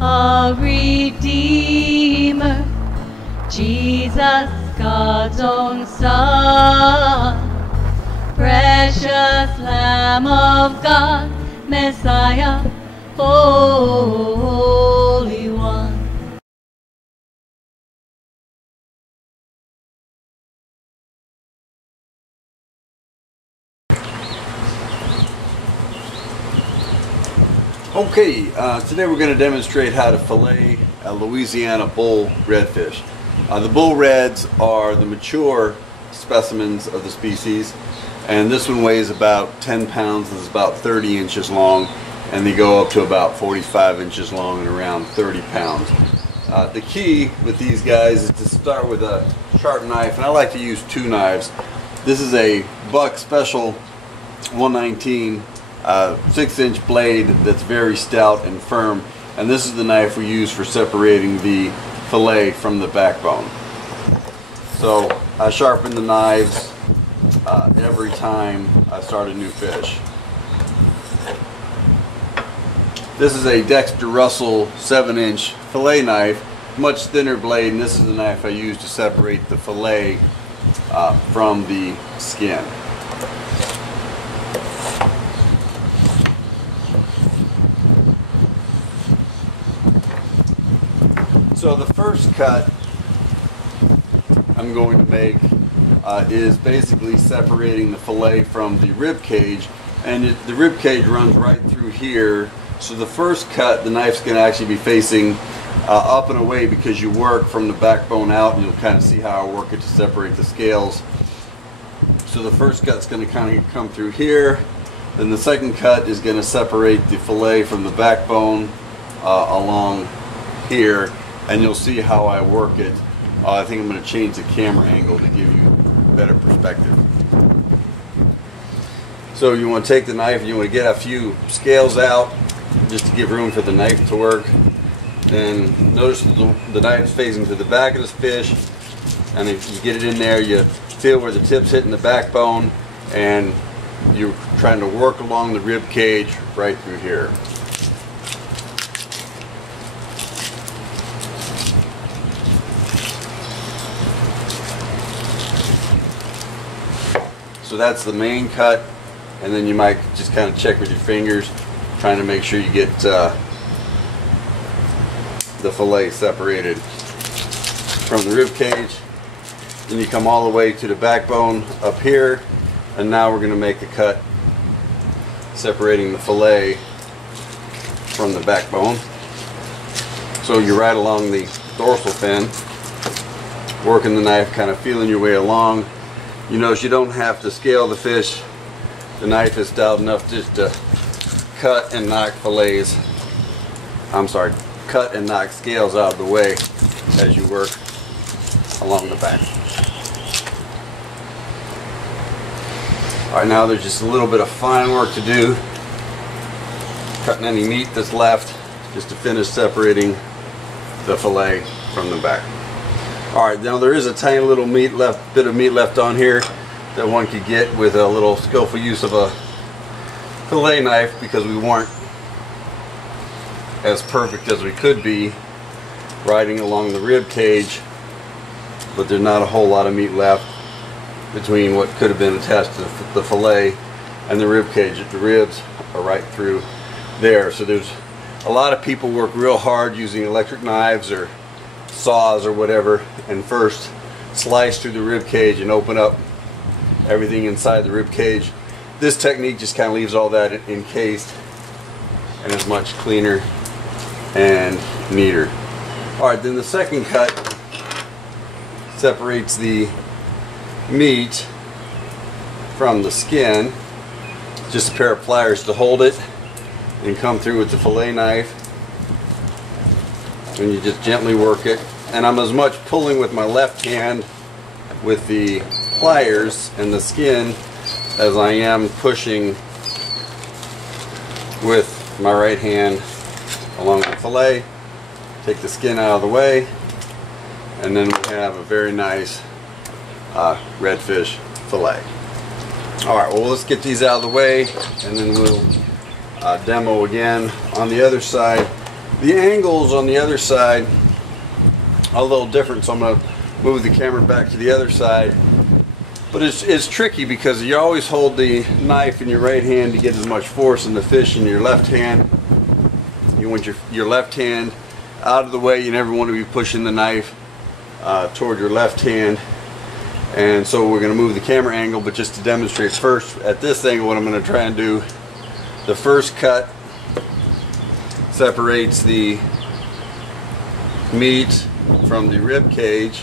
a Redeemer, Jesus, God's own Son, precious Lamb of God, Messiah, Holy One. Okay, today we're going to demonstrate how to fillet a Louisiana bull redfish. The bull reds are the mature specimens of the species, and this one weighs about 10 pounds and is about 30 inches long, and they go up to about 45 inches long and around 30 pounds. The key with these guys is to start with a sharp knife, and I like to use two knives. This is a Buck Special 119 6-inch blade that's very stout and firm, and this is the knife we use for separating the fillet from the backbone. So I sharpen the knives every time I start a new fish. This is a Dexter Russell 7-inch fillet knife, much thinner blade, and this is the knife I use to separate the fillet from the skin. So the first cut I'm going to make is basically separating the fillet from the rib cage, and the rib cage runs right through here. So the first cut, the knife's going to actually be facing up and away because you work from the backbone out, and you'll kind of see how I work it to separate the scales. So the first cut's going to kind of come through here, then the second cut is going to separate the fillet from the backbone along here, and you'll see how I work it. I think I'm going to change the camera angle to give you better perspective. So you want to take the knife and you want to get a few scales out just to give room for the knife to work. Then notice the knife's facing to the back of this fish, and if you get it in there, you feel where the tip's hitting the backbone, and you're trying to work along the rib cage right through here. So that's the main cut, and then you might just kind of check with your fingers, trying to make sure you get the fillet separated from the rib cage. Then you come all the way to the backbone up here, and now we're going to make the cut separating the fillet from the backbone. So you're right along the dorsal fin, working the knife, kind of feeling your way along. You notice you don't have to scale the fish. The knife is stout enough just to cut and knock cut and knock scales out of the way as you work along the back. Alright, now there's just a little bit of fine work to do, cutting any meat that's left just to finish separating the fillet from the back. Alright, now there is a tiny little bit of meat left on here that one could get with a little skillful use of a fillet knife, because we weren't as perfect as we could be riding along the rib cage, but there's not a whole lot of meat left between what could have been attached to the fillet and the rib cage. The ribs are right through there. So there's a lot of people work real hard using electric knives or saws or whatever, and first slice through the rib cage and open up everything inside the rib cage. This technique just kind of leaves all that encased and is much cleaner and neater. Alright, then the second cut separates the meat from the skin. Just a pair of pliers to hold it, and come through with the fillet knife, and you just gently work it. And I'm as much pulling with my left hand with the pliers and the skin as I am pushing with my right hand along the fillet. Take the skin out of the way, and then we have a very nice redfish fillet. Alright, well, let's get these out of the way, and then we'll demo again on the other side. The angles on the other side are a little different, so I'm going to move the camera back to the other side. But it's tricky because you always hold the knife in your right hand to get as much force in the fish in your left hand. You want your left hand out of the way. You never want to be pushing the knife toward your left hand. And so we're going to move the camera angle, but just to demonstrate first, at this angle, what I'm going to try and do, the first cut separates the meat from the rib cage.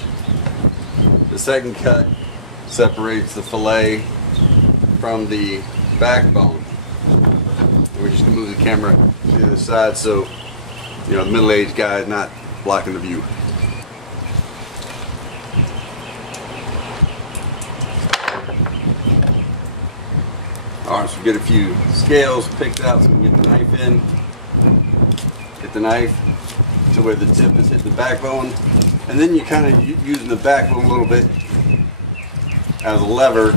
The second cut separates the fillet from the backbone. And we're just going to move the camera to the other side so, you know, the middle-aged guy is not blocking the view. Alright, so we get a few scales picked out so we can get the knife in. Get the knife to where the tip is hitting the backbone. And then you're kind of using the backbone a little bit as a lever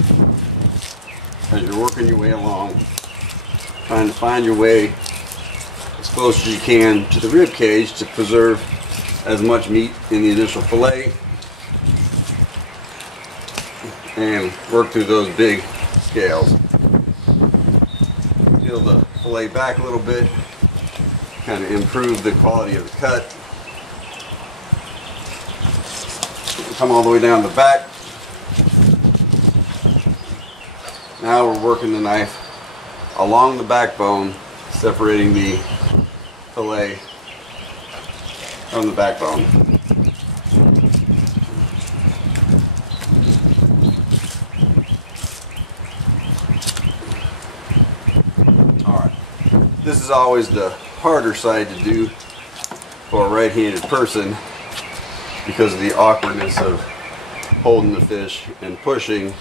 as you're working your way along, trying to find your way as close as you can to the rib cage to preserve as much meat in the initial fillet and work through those big scales. Peel the fillet back a little bit, kind of improve the quality of the cut. Come all the way down the back. Now we're working the knife along the backbone, separating the fillet from the backbone. Alright, this is always the harder side to do for a right-handed person because of the awkwardness of holding the fish and pushing.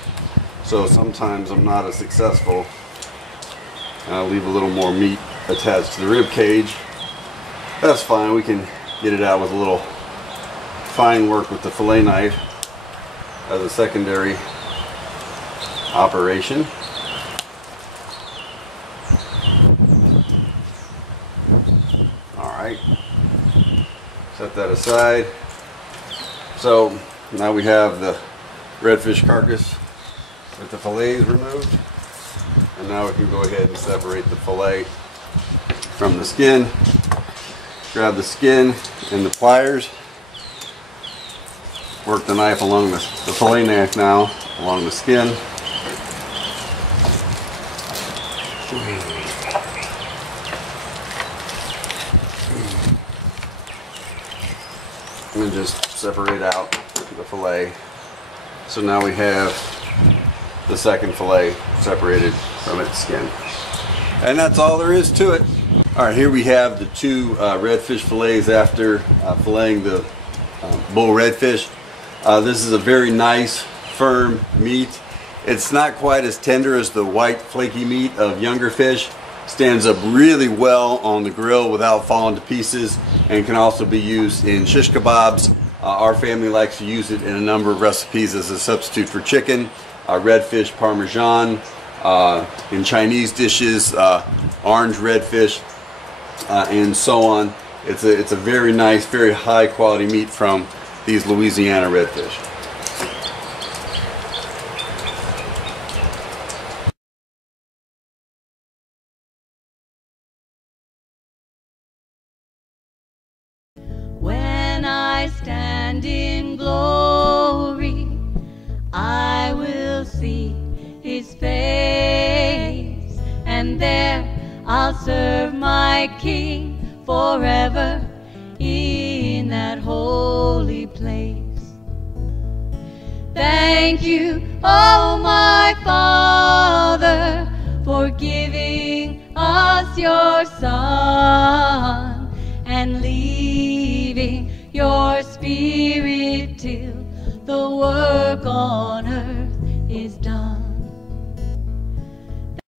So sometimes I'm not as successful. I'll leave a little more meat attached to the rib cage. That's fine, we can get it out with a little fine work with the fillet knife as a secondary operation. Alright, set that aside. So now we have the redfish carcass with the fillets removed, and now we can go ahead and separate the fillet from the skin. Grab the skin and the pliers, work the knife along the fillet knife now along the skin. And just separate out the fillet. So now we have the second fillet separated from its skin. And that's all there is to it. Alright, here we have the two redfish fillets after filleting the bull redfish. This is a very nice, firm meat. It's not quite as tender as the white, flaky meat of younger fish. Stands up really well on the grill without falling to pieces, and can also be used in shish kebabs. Our family likes to use it in a number of recipes as a substitute for chicken. Redfish parmesan, in Chinese dishes, orange redfish, and so on. It's a very nice, very high quality meat from these Louisiana redfish. When I stand in glory, I will see His face, and there I'll serve my King forever in that holy place. Thank you, oh my Father, for giving us your Son and leaving your Spirit till the work on